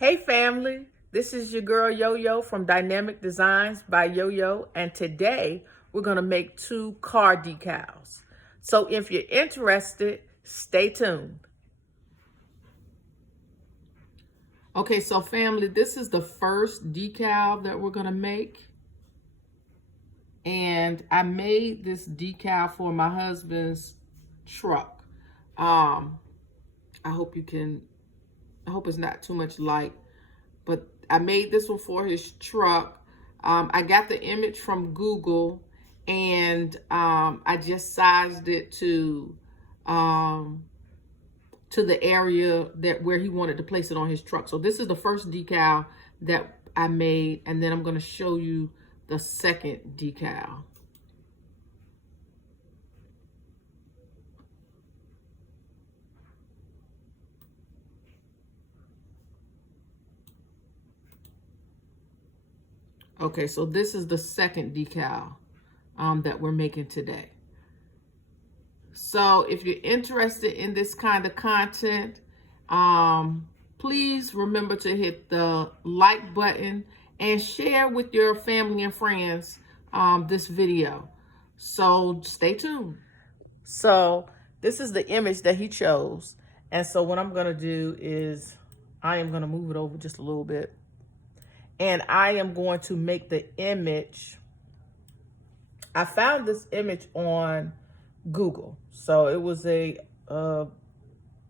Hey family, this is your girl Yo-Yo from Dynamic Designs by Yo-Yo, and today we're going to make 2 car decals. So if you're interested, stay tuned. Okay, so family, this is the first decal that we're going to make. And I made this decal for my husband's truck. I hope it's not too much light. But I made this one for his truck. I got the image from Google, and I just sized it to the area where he wanted to place it on his truck. So this is the first decal that I made, and then I'm going to show you the second decal. Okay, so this is the second decal that we're making today. So if you're interested in this kind of content, please remember to hit the like button and share with your family and friends this video. So stay tuned. So this is the image that he chose. And so what I'm going to do is I am going to move it over just a little bit. And I am going to make the image. I found this image on Google. So it was a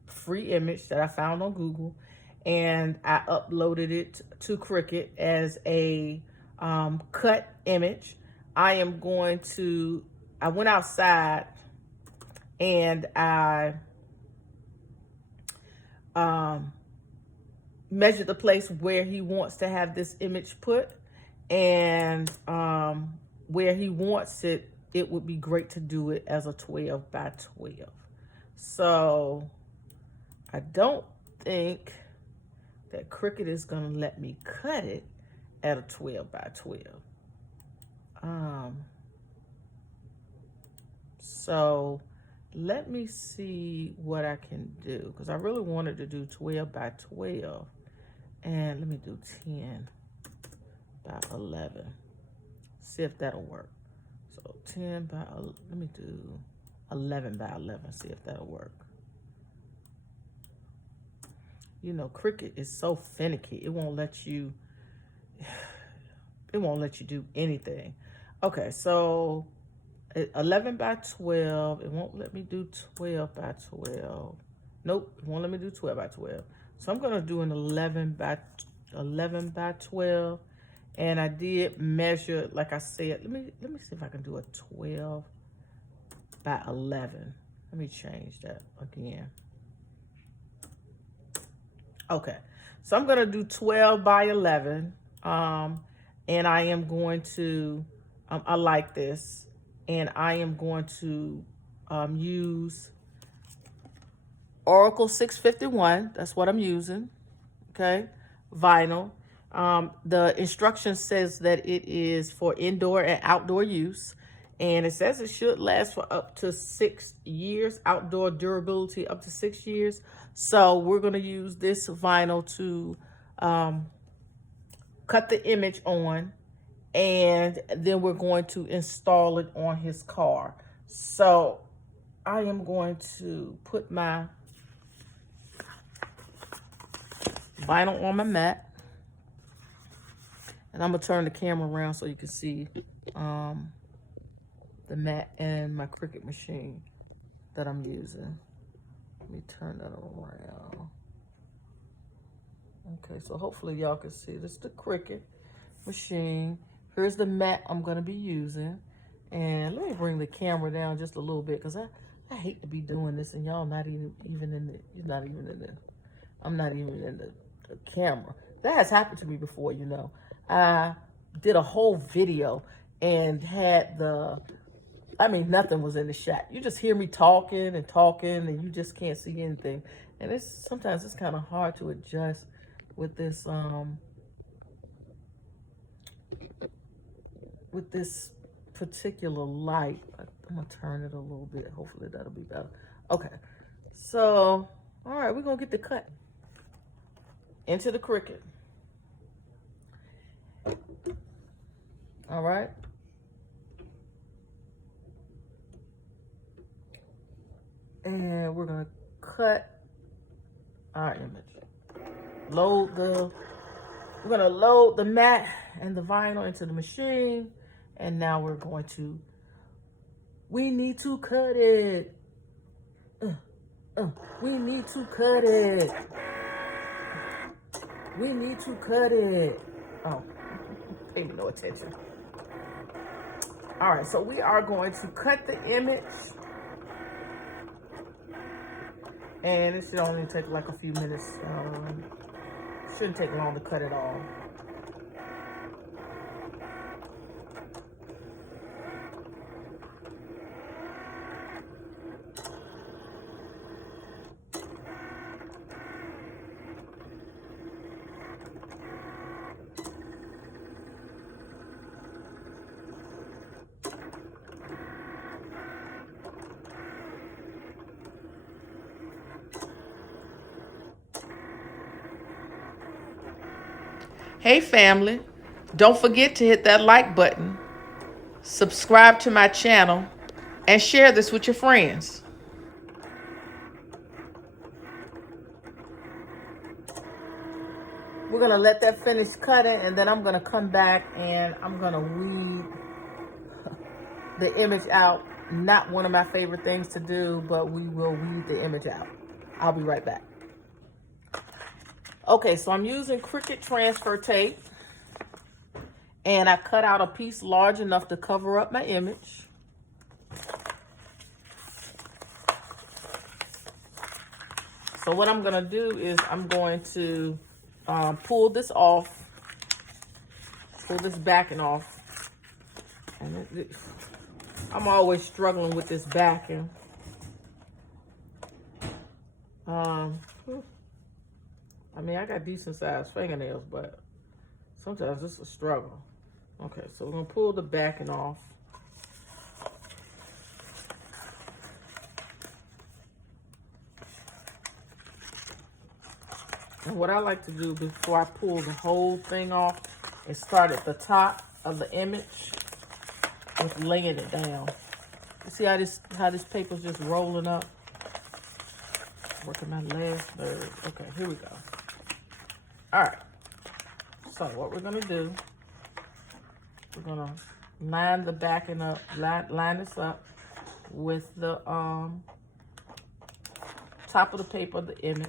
free image that I found on Google, and I uploaded it to Cricut as a cut image. I went outside and I measured the place where he wants to have this image put, and where he wants it, it would be great to do it as a 12 by 12. So I don't think that Cricut is going to let me cut it at a 12 by 12. So let me see what I can do, because I really wanted to do 12 by 12. And let me do 10 by 11. See if that'll work. So 10 by, let me do 11 by 11. See if that'll work. You know, Cricut is so finicky. It won't let you do anything. Okay, so 11 by 12. It won't let me do 12 by 12. Nope, it won't let me do 12 by 12. So I'm going to do an 11 by 12. And I did measure, like I said, let me see if I can do a 12 by 11. Let me change that again. Okay, so I'm going to do 12 by 11. And I am going to, I like this. And I am going to use Oracle 651. That's what I'm using. Okay, vinyl. The instruction says that it is for indoor and outdoor use. And it says it should last for up to 6 years, outdoor durability up to 6 years. So we're going to use this vinyl to cut the image on, and then we're going to install it on his car. So I am going to put my vinyl on my mat. And I'm going to turn the camera around so you can see the mat and my Cricut machine that I'm using. Let me turn that around. Okay, so hopefully y'all can see this is the Cricut machine. Here's the mat I'm going to be using. And let me bring the camera down just a little bit, because I hate to be doing this and y'all not even in the, you're not even in the, I'm not even in the camera. That has happened to me before, you know. I did a whole video and had nothing was in the shot. You just hear me talking and you just can't see anything. And sometimes it's kind of hard to adjust with this particular light. I'm gonna turn it a little bit. Hopefully that'll be better. Okay, so all right, we're gonna get the cut. into the Cricut. All right. And we're gonna cut our image. We're gonna load the mat and the vinyl into the machine. And now we're going to, we need to cut it. We need to cut it. We need to cut it. Oh, pay me no attention. All right, so we are going to cut the image. And it should only take like a few minutes. Shouldn't take long to cut it all. Hey family, don't forget to hit that like button, subscribe to my channel, and share this with your friends. We're gonna let that finish cutting, and then I'm gonna come back and I'm gonna weed the image out. Not one of my favorite things to do, but we will weed the image out. I'll be right back. Okay, so I'm using Cricut transfer tape, and I cut out a piece large enough to cover up my image. So what I'm gonna do is I'm going to pull this off, pull this backing off. And I'm always struggling with this backing. I mean, I got decent sized fingernails, but sometimes it's a struggle. Okay, so we're gonna pull the backing off. And what I like to do before I pull the whole thing off is start at the top of the image with laying it down. You see how this paper's just rolling up? Working my last nerve. Okay, here we go. All right, so what we're gonna do, we're gonna line the backing up, line this up with the top of the paper of the image,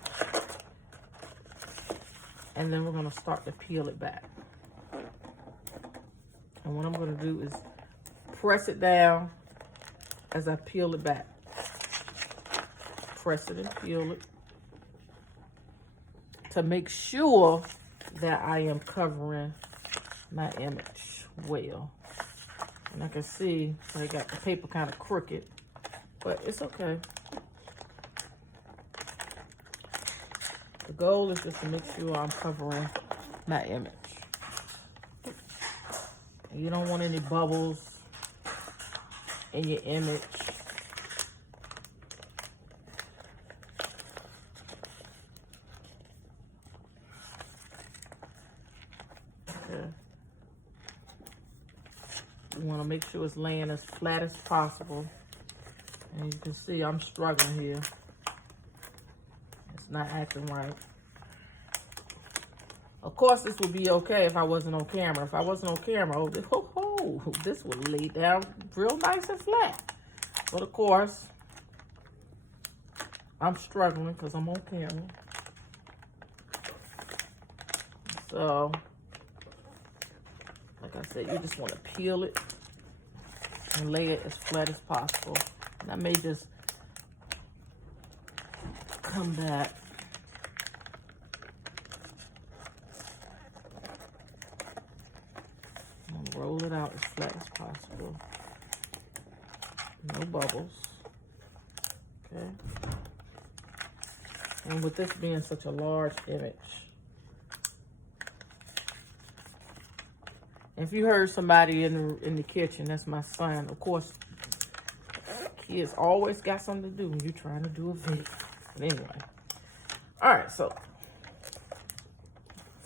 and then we're gonna start to peel it back. And what I'm gonna do is press it down as I peel it back. Press it and peel it to make sure that I am covering my image well. And I can see I got the paper kind of crooked, but it's okay. The goal is just to make sure I'm covering my image. You don't want any bubbles in your image. You want to make sure it's laying as flat as possible. And you can see I'm struggling here. It's not acting right. Of course, this would be okay if I wasn't on camera. If I wasn't on camera, this would lay down real nice and flat. But of course, I'm struggling because I'm on camera. So, like I said, you just want to peel it and lay it as flat as possible. And I may just come back. I'm gonna roll it out as flat as possible. No bubbles. Okay. And with this being such a large image, if you heard somebody in the kitchen, that's my son. Of course, kids always got something to do when you're trying to do a video. But anyway, all right. So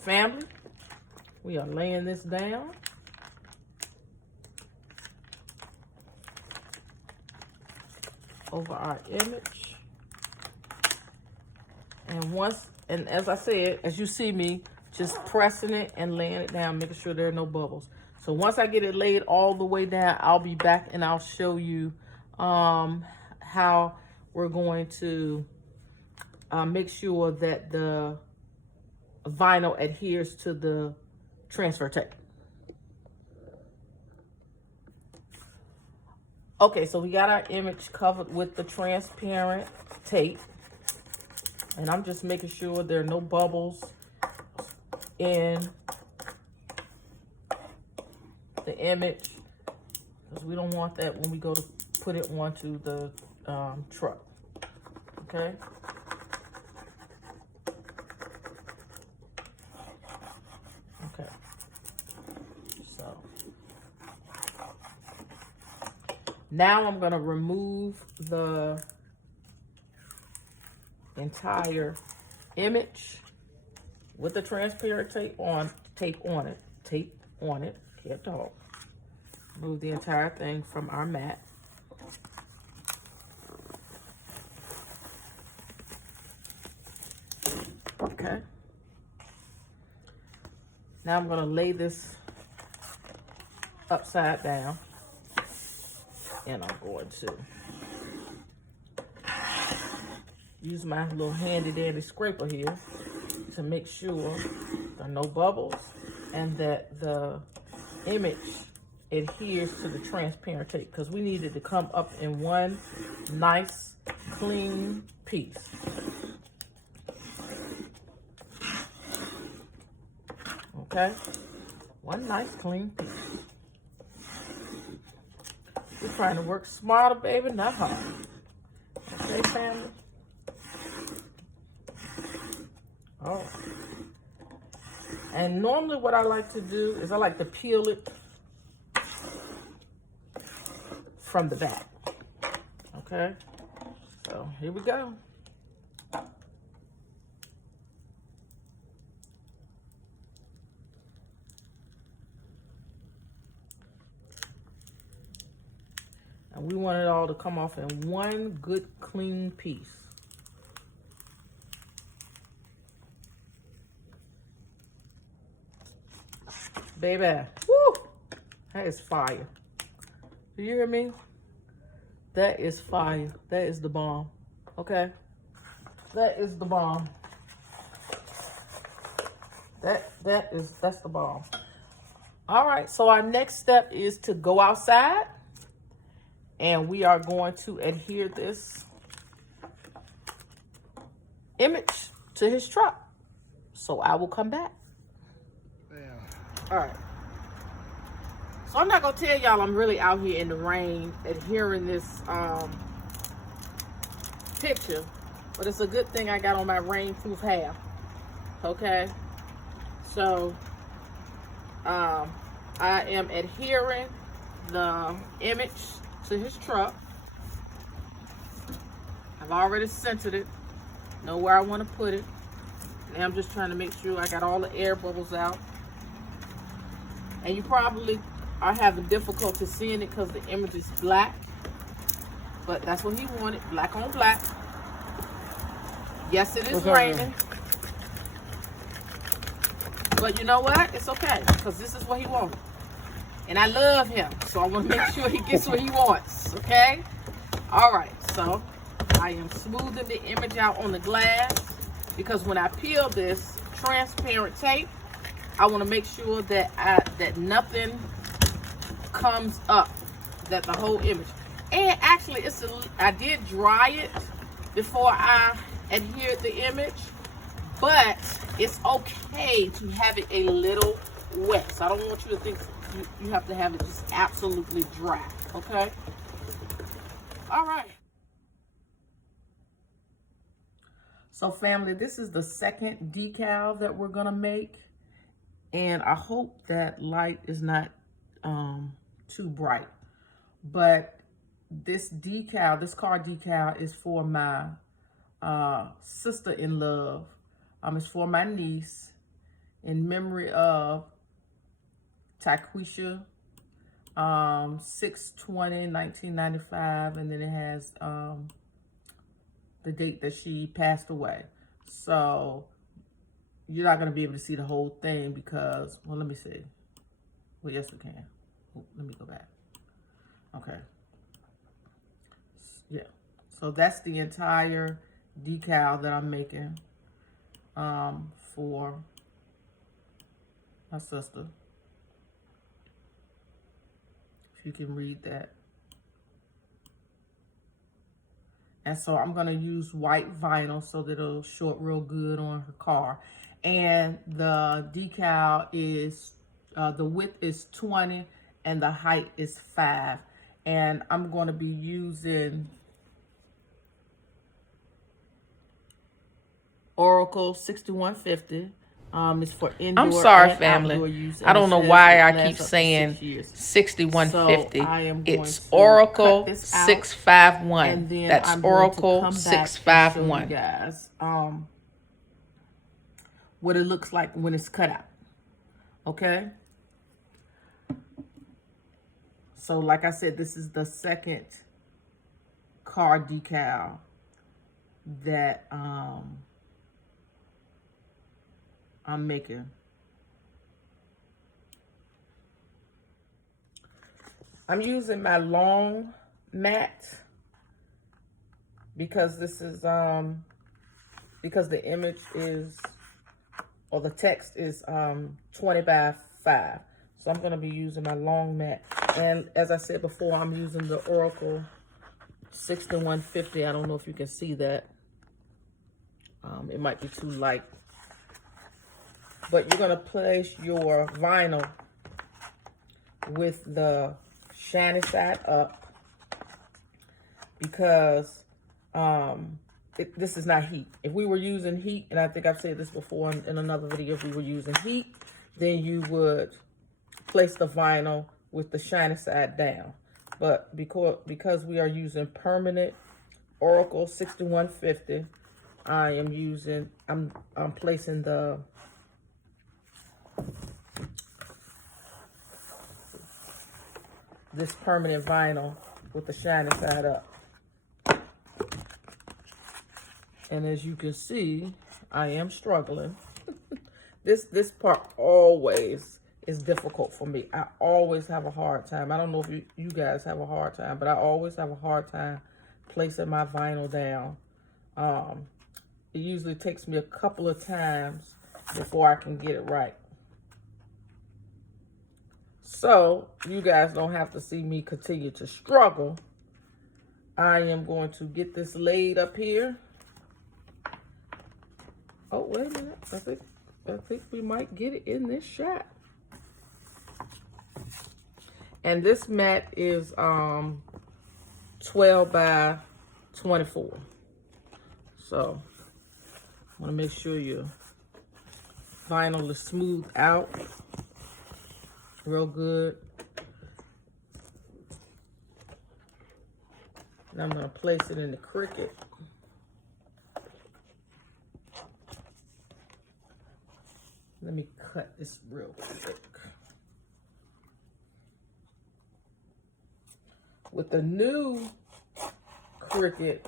family, we are laying this down. Over our image. And as I said, as you see me, just pressing it and laying it down, making sure there are no bubbles. So once I get it laid all the way down, I'll be back and I'll show you how we're going to make sure that the vinyl adheres to the transfer tape. Okay, so we got our image covered with the transparent tape. And I'm just making sure there are no bubbles in the image, because we don't want that when we go to put it onto the truck. Okay. Okay. So now I'm going to remove the entire image with the transparent tape on it. Can't talk. Move the entire thing from our mat. Okay. Now I'm going to lay this upside down, and I'm going to use my little handy dandy scraper here to make sure there are no bubbles and that the image adheres to the transparent tape, because we need it to come up in one nice clean piece. Okay, one nice clean piece. We're trying to work smarter, baby, not hard. Okay, family? Oh. And normally what I like to do is I like to peel it from the back. Okay, so here we go. And we want it all to come off in one good clean piece. Baby, woo, that is fire. Do you hear me? That is fire. That is the bomb. Okay, that is the bomb. That's the bomb. All right, so our next step is to go outside, and we are going to adhere this image to his truck. So I will come back. All right. So I'm not gonna tell y'all I'm really out here in the rain adhering this picture, but it's a good thing I got on my rainproof hat. Okay. So I am adhering the image to his truck. I've already centered it, know where I want to put it. And I'm just trying to make sure I got all the air bubbles out. And you probably are having difficulty seeing it because the image is black. But that's what he wanted, black on black. Yes, it is raining. But you know what? It's okay, because this is what he wanted. And I love him, so I want to make sure he gets what he wants, okay? All right, so I am smoothing the image out on the glass, because when I peel this transparent tape, I want to make sure that that nothing comes up, that the whole image. And actually, I did dry it before I adhered the image, but it's okay to have it a little wet. So I don't want you to think you have to have it just absolutely dry, okay? All right. So family, this is the second decal that we're gonna make. And I hope that light is not too bright. But this decal, this car decal, is for my sister-in-law. It's for my niece. in memory of Taquisha, 6/20/1995, and then it has the date that she passed away. So you're not going to be able to see the whole thing because, well, let me see. Well, yes, we can. Oh, let me go back. Okay. Yeah. So that's the entire decal that I'm making for my sister. If you can read that. And so I'm going to use white vinyl so that it'll show up real good on her car. And the decal is, the width is 20 and the height is 5. And I'm going to be using Oracle 6150. It's for indoor I'm sorry, and family. outdoor use. I don't know why I keep saying 6150. So it's Oracle 651. And then That's I'm Oracle going to come back 651. and show you guys what it looks like when it's cut out. Okay? So like I said, this is the second car decal that I'm making. I'm using my long mat because this is because the image is, or the text is 20 by 5. So I'm going to be using my long mat. And as I said before, I'm using the Oracle 6150. I don't know if you can see that. It might be too light. But you're going to place your vinyl with the shiny side up because this is not heat. If we were using heat, and I think I've said this before in another video, if we were using heat, then you would place the vinyl with the shiny side down. But because we are using permanent Oracle 6150, I'm placing this permanent vinyl with the shiny side up. And as you can see, I am struggling. This part always is difficult for me. I always have a hard time. I don't know if you guys have a hard time, but I always have a hard time placing my vinyl down. It usually takes me a couple of times before I can get it right. So you guys don't have to see me continue to struggle. I am going to get this laid up here. Oh, wait a minute. I think we might get it in this shot. And this mat is 12 by 24. So I want to make sure your vinyl is smoothed out real good. And I'm going to place it in the Cricut. Let me cut this real quick. With the new Cricut,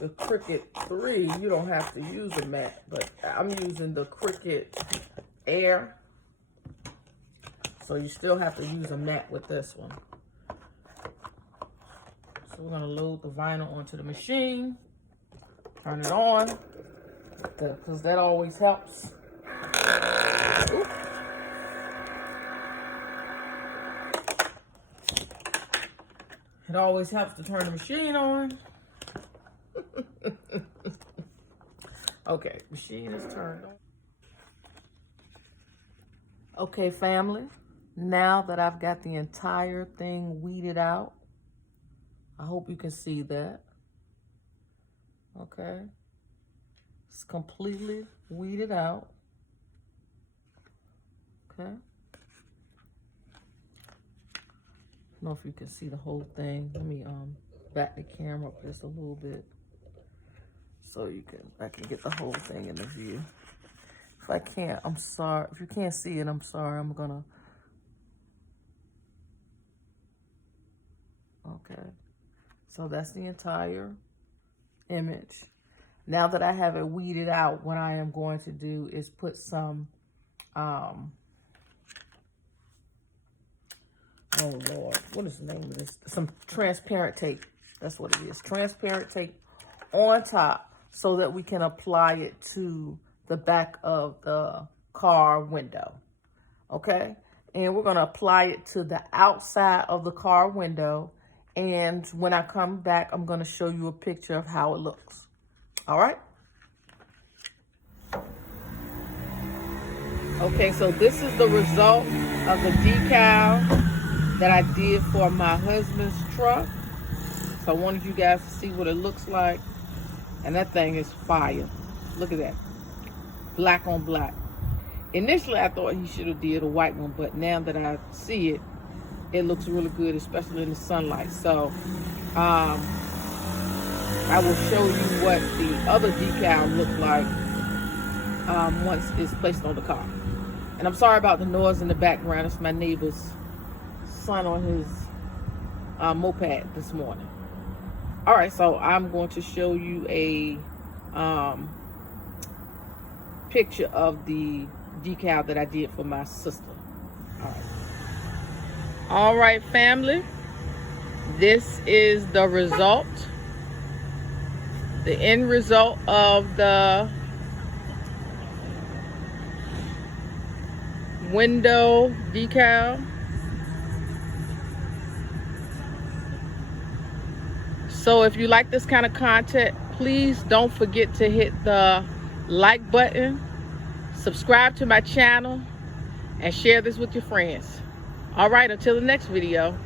the Cricut 3, you don't have to use a mat, but I'm using the Cricut Air. So you still have to use a mat with this one. So we're gonna load the vinyl onto the machine, turn it on, because that always helps. Oop. It always helps to turn the machine on. Okay, machine is turned on. Okay, family, now that I've got the entire thing weeded out, I hope you can see that. Okay, it's completely weeded out. Okay. I don't know if you can see the whole thing. Let me back the camera up just a little bit so I can get the whole thing in the view. If I can't, I'm sorry. If you can't see it, I'm sorry. I'm gonna. Okay. So that's the entire image. Now that I have it weeded out, what I am going to do is put some, oh Lord, what is the name of this? Some transparent tape. That's what it is. Transparent tape on top so that we can apply it to the back of the car window. Okay? And we're going to apply it to the outside of the car window. And when I come back, I'm going to show you a picture of how it looks. All right? Okay, so this is the result of the decal that I did for my husband's truck. So I wanted you guys to see what it looks like. And that thing is fire. Look at that. Black on black. Initially, I thought he should have did a white one, but now that I see it, it looks really good, especially in the sunlight. So, I will show you what the other decal looks like once it's placed on the car. And I'm sorry about the noise in the background. It's my neighbor's son on his moped this morning. All right, so I'm going to show you a picture of the decal that I did for my sister. All right, family. This is the result. The end result of the window decal. So if you like this kind of content, please don't forget to hit the like button, subscribe to my channel, and share this with your friends. All right, until the next video.